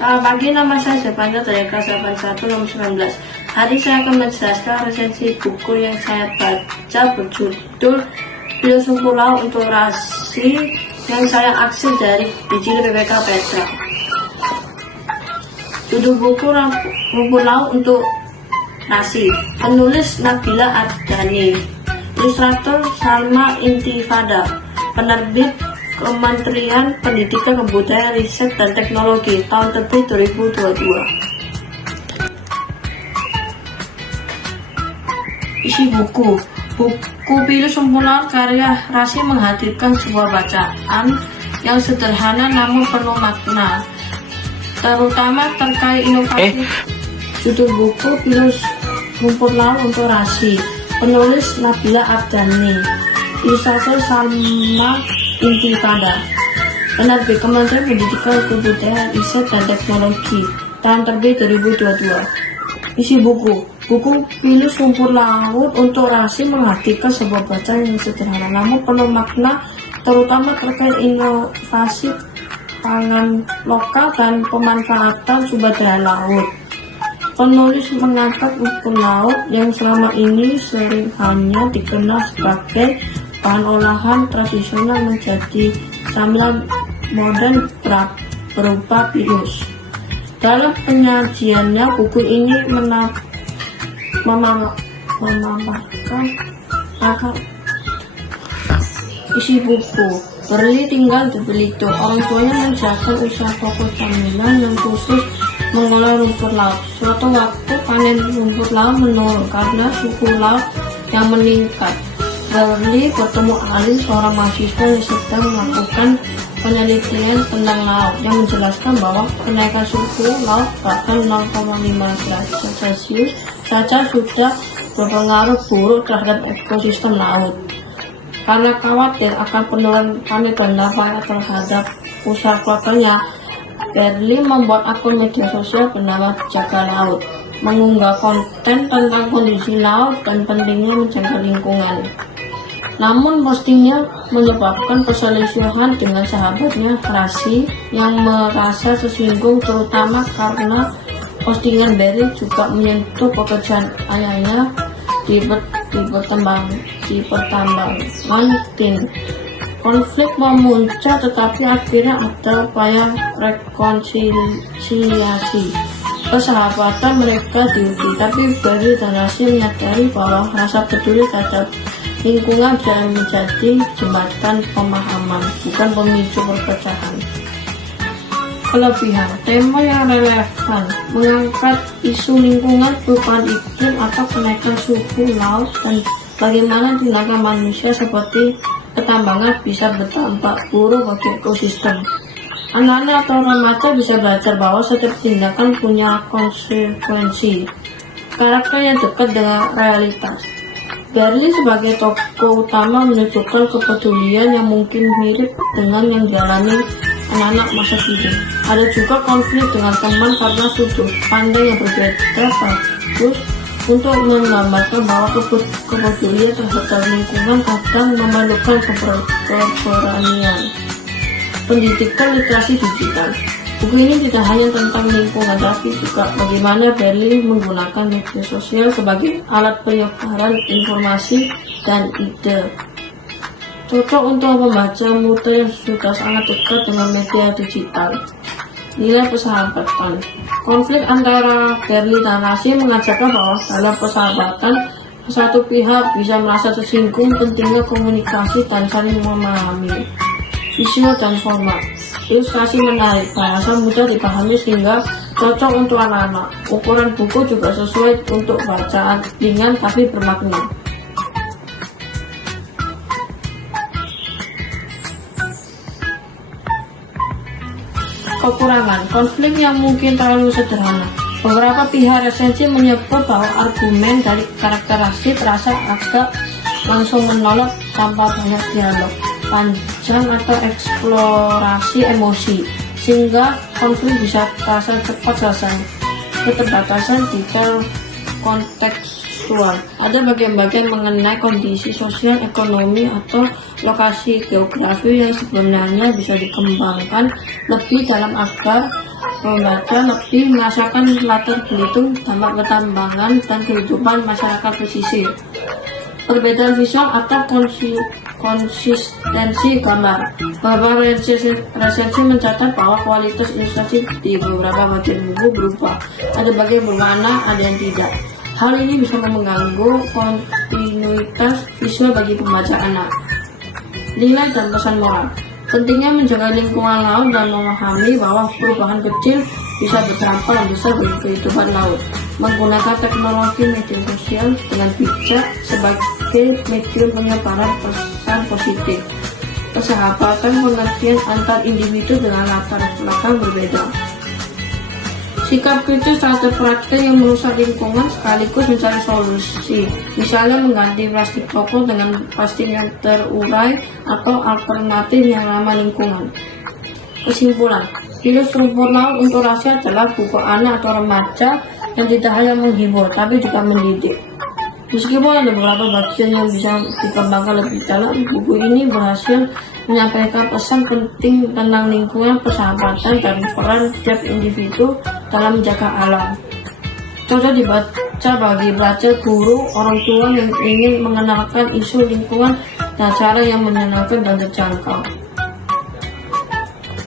Selamat pagi, nama saya Jepanda dari kelas 81 nomor 19. Hari saya akan menjelaskan resensi buku yang saya baca berjudul Filosofi Laut untuk Rasi yang saya akses dari Digital PPK Petra. Judul buku Rumput Laut untuk Rasi, penulis Nabila Ardani, ilustrator Salma Intifada, penerbit Kementerian Pendidikan, Kebudayaan, Riset, dan Teknologi, tahun terbit 2022. Isi buku Filosofi Laut karya Rasi menghadirkan sebuah bacaan yang sederhana namun penuh makna, terutama terkait inovasi. Judul buku Filosofi Laut untuk Rasi, penulis Nabila Ardani, ilustrator Salma Intifada, penerbit Kementerian Pendidikan, Kebudayaan, Riset, dan Teknologi, tahun terbit 2022. Isi buku Filosofi Laut untuk Rasi menghadirkan sebuah bacaan yang sederhana namun penuh makna, terutama terkait inovasi pangan lokal dan pemanfaatan sumber daya laut. Penulis mengangkat rumput laut yang selama ini sering hanya dikenal sebagai bahan olahan tradisional menjadi camilan modern berupa virus. Dalam penyajiannya, buku ini memaparkan akar isi buku. Berli tinggal di Belitung. Orang tuanya menjaga usaha toko camilan yang khusus mengolah rumput laut. Suatu waktu panen rumput laut menurun karena suhu laut yang meningkat. Berli bertemu Alin, seorang mahasiswa yang sedang melakukan penelitian tentang laut, yang menjelaskan bahwa kenaikan suhu laut bahkan 0,5 derajat Celcius saja sudah berpengaruh buruk terhadap ekosistem laut. Karena khawatir akan penurunan panen dan dampaknya terhadap usaha keluarganya, Berli membuat akun media sosial bernama Jaga Laut, mengunggah konten tentang kondisi laut dan pentingnya menjaga lingkungan. Namun postingnya menyebabkan perselisihan dengan sahabatnya Rasi yang merasa tersinggung, terutama karena postingan Berli juga menyentuh pekerjaan ayahnya di pertambangan tin. Konflik memuncak, tetapi akhirnya ada upaya rekonsiliasi. Persahabatan mereka diuji, tapi Berli dan Rasi menyadari bahwa rasa peduli terhadap lingkungan bisa menjadi jembatan pemahaman, bukan pemicu perpecahan. Kelebihan tema yang relevan mengangkat isu lingkungan, perubahan iklim atau kenaikan suhu laut, dan bagaimana tindakan manusia seperti pertambangan bisa berdampak buruk bagi ekosistem. Anak-anak atau remaja bisa belajar bahwa setiap tindakan punya konsekuensi. Karakter yang dekat dengan realitas. Berli sebagai tokoh utama menunjukkan kepedulian yang mungkin mirip dengan yang dialami anak-anak masa kini. Ada juga konflik dengan teman karena sudut pandang yang berbeda, bagus untuk menggambarkan bahwa kepedulian terhadap lingkungan kadang memerlukan keberanian. Pendidikan literasi digital. Buku ini tidak hanya tentang lingkungan, tapi juga bagaimana Berli menggunakan media sosial sebagai alat penyebaran informasi dan ide. Cocok untuk pembaca muda yang sudah sangat dekat dengan media digital. Nilai persahabatan. Konflik antara Berli dan Rasi mengajarkan bahwa dalam persahabatan, satu pihak bisa merasa tersinggung. Pentingnya komunikasi dan saling memahami. Visual dan format. Ilustrasi menarik, bahasa mudah dipahami sehingga cocok untuk anak-anak. Ukuran buku juga sesuai untuk bacaan ringan tapi bermakna. Kekurangan, konflik yang mungkin terlalu sederhana. Beberapa pihak resensi menyebut bahwa argumen dari karakter Rasi terasa agak langsung menolak tanpa banyak dialog panjang atau eksplorasi emosi, sehingga konflik bisa terasa cepat selesai. Keterbatasan detail kontekstual. Ada bagian-bagian mengenai kondisi sosial, ekonomi, atau lokasi geografi yang sebenarnya bisa dikembangkan lebih dalam agar Membaca lebih merasakan latar Belitung, dampak pertambangan, dan kehidupan masyarakat pesisir. Perbedaan visual atau konsistensi gambar. Beberapa resensi mencatat bahwa kualitas ilustrasi di beberapa bagian buku berubah. Ada bagian berwarna, ada yang tidak. Hal ini bisa mengganggu kontinuitas visual bagi pembaca anak. Nilai dan pesan moral. Pentingnya menjaga lingkungan laut dan memahami bahwa perubahan kecil bisa berdampak besar bagi kehidupan laut. Menggunakan teknologi media sosial dengan bijak sebagai medium penyebaran pesan positif. Persahabatan pengertian antar individu dengan latar belakang berbeda. Sikap kritis terhadap praktek yang merusak lingkungan sekaligus mencari solusi, misalnya mengganti plastik toko dengan plastik yang terurai atau alternatif yang ramah lingkungan. Kesimpulan, Hilus Rumput Laut untuk Rahasia adalah buku anak atau remaja yang tidak hanya menghibur, tapi juga mendidik. Meskipun ada beberapa bagian yang bisa dikembangkan lebih dalam, buku ini berhasil menyampaikan pesan penting tentang lingkungan, persahabatan, dan peran tiap individu dalam menjaga alam. Cocok dibaca bagi pelajar, guru, orang tua yang ingin mengenalkan isu lingkungan dan cara yang menyenangkan dan terjangkau.